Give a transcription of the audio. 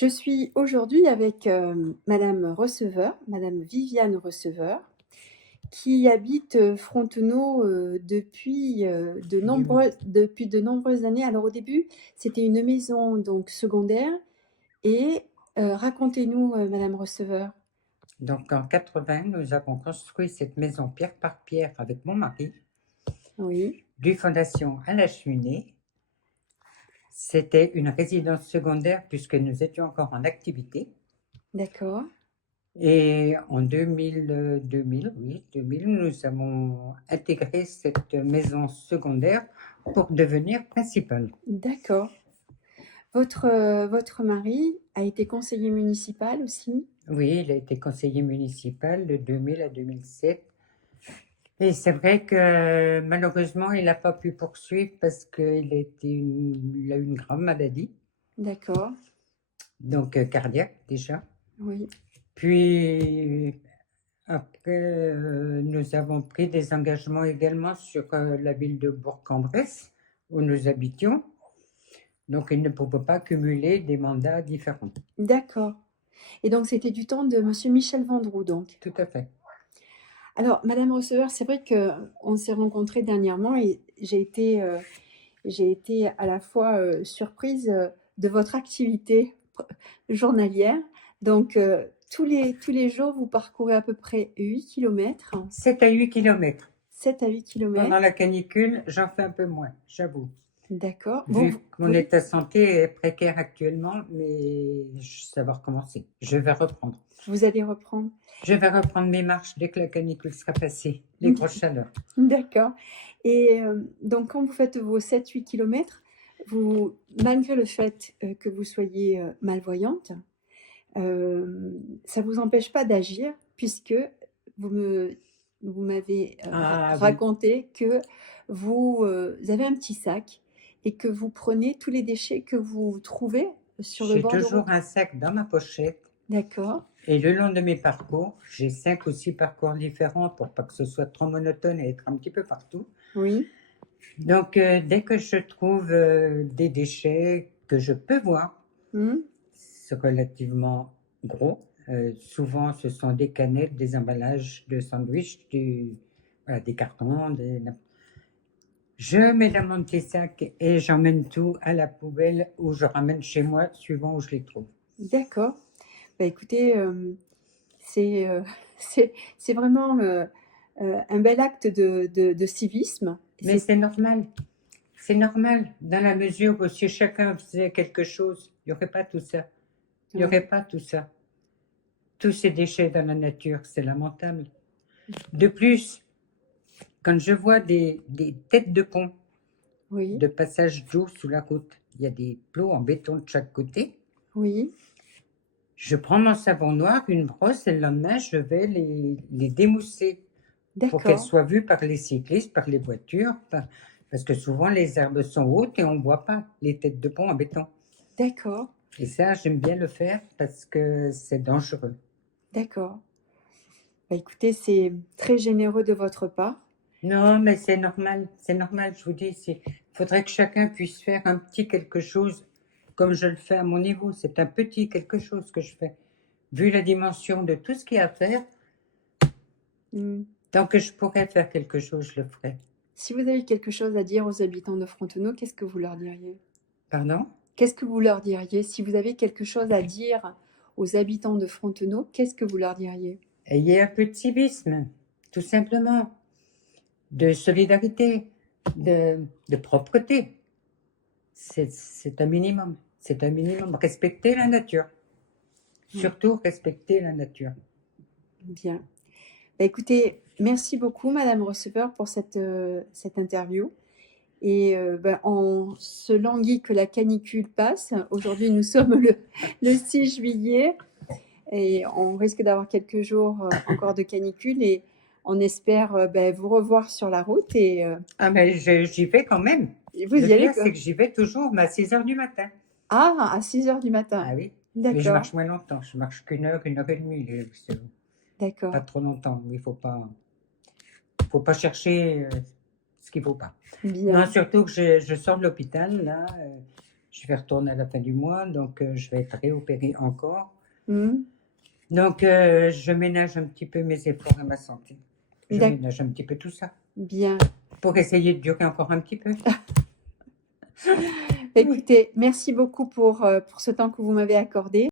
Je suis aujourd'hui avec, madame Receveur, madame Viviane Receveur, qui habite, Frontenau, depuis de nombreuses années. Alors au début, c'était une maison donc secondaire et racontez-nous, madame Receveur. Donc en 80, nous avons construit cette maison pierre par pierre avec mon mari, Oui, du fondation à la cheminée. C'était une résidence secondaire puisque nous étions encore en activité. d'accord, Et en 2000, nous avons intégré cette maison secondaire pour devenir principale. d'accord. Votre mari a été conseiller municipal aussi? Oui, il a été conseiller municipal de 2000 à 2007. Et c'est vrai que malheureusement, il n'a pas pu poursuivre parce il a eu une grave maladie. D'accord, Donc cardiaque déjà. oui, Puis après, nous avons pris des engagements également sur la ville de Bourg-en-Bresse, où nous habitions. Donc il ne pouvait pas cumuler des mandats différents. d'accord. Et donc c'était du temps de monsieur Michel Vendroux donc? Tout à fait. Alors, Madame Receveur, c'est vrai qu'on s'est rencontrés dernièrement et j'ai été à la fois surprise de votre activité journalière. Donc, tous les jours, vous parcourez à peu près 8 kilomètres, 7 à 8 kilomètres. 7 à 8 Pendant kilomètres. la canicule, j'en fais un peu moins, j'avoue. D'accord. Vu que mon Oui, état de santé est précaire actuellement, mais ça va recommencer. Je vais reprendre. vous allez reprendre. Je vais reprendre mes marches dès que la canicule sera passée, les grosses chaleurs. D'accord. Et donc, quand vous faites vos 7-8 kilomètres, malgré le fait que vous soyez malvoyante, ça vous empêche pas d'agir puisque vous me vous m'avez, Ah oui, raconté que vous, avez un petit sac et que vous prenez tous les déchets que vous trouvez sur le j'ai bord de toujours route? un sac dans ma pochette D'accord, et le long de mes parcours, j'ai 5 ou 6 parcours différents pour pas que ce soit trop monotone et être un petit peu partout. oui, Donc dès que je trouve des déchets que je peux voir, mmh, c'est relativement gros. Souvent, ce sont des canettes, des emballages de sandwich, voilà, des cartons. Je mets dans mon petit sac et j'emmène tout à la poubelle ou je ramène chez moi, suivant où je les trouve. d'accord. Bah, écoutez, c'est, c'est vraiment, un bel acte de civisme. Mais C'est c'est normal. C'est normal, dans la mesure où si chacun faisait quelque chose, il n'y aurait pas tout ça. Il n'y ouais, aurait pas tout ça. Tous ces déchets dans la nature, c'est lamentable. De plus, quand je vois des têtes de pont oui, de passage d'eau sous la route, il y a des plots en béton de chaque côté. oui, Je prends mon savon noir, une brosse, et le lendemain, je vais les démousser pour qu'elles d'accord, soient vues par les cyclistes, par les voitures, parce que souvent les herbes sont hautes et on ne voit pas les têtes de pont en béton. d'accord, Et ça, j'aime bien le faire parce que c'est dangereux. d'accord. Bah, écoutez, c'est très généreux de votre part. Non, mais c'est normal, je vous dis, il faudrait que chacun puisse faire un petit quelque chose comme je le fais à mon niveau. C'est un petit quelque chose que je fais. Vu la dimension de tout ce qu'il y a à faire, Mmh. tant que je pourrais faire quelque chose, je le ferai. Si vous avez quelque chose à dire aux habitants de Frontenau, qu'est-ce que vous leur diriez? Pardon? Qu'est-ce que vous leur diriez? Si vous avez quelque chose à dire aux habitants de Frontenau, qu'est-ce que vous leur diriez? Ayez un peu de civisme, tout simplement, de solidarité, de propreté. C'est un minimum. C'est un minimum. Respecter la nature. Mmh, Surtout respecter la nature. bien. Bah, écoutez, merci beaucoup madame Receveur pour cette interview et bah, on se languit que la canicule passe. Aujourd'hui, nous sommes le 6 juillet et on risque d'avoir quelques jours, encore de canicule et on espère, bah, vous revoir sur la route et Ah, mais j'y vais quand même. vous Le y allez pire, quoi? c'est que j'y vais toujours, mais à 6 heures du matin. Ah! À 6 heures du matin. Ah oui. Mais je D'accord, marche moins longtemps. Je marche qu'une heure et demie. C'est pas d'accord. trop longtemps. Il faut pas chercher ce qu'il faut pas. Non, Bien. surtout que je sors de l'hôpital, là. Je vais retourner à la fin du mois, donc je vais être réopérée encore. Mhm. Donc, je ménage un petit peu mes efforts et ma santé. Je D'ac- ménage un petit peu tout ça Bien. pour essayer de durer encore un petit peu. Écoutez, merci beaucoup pour ce temps que vous m'avez accordé.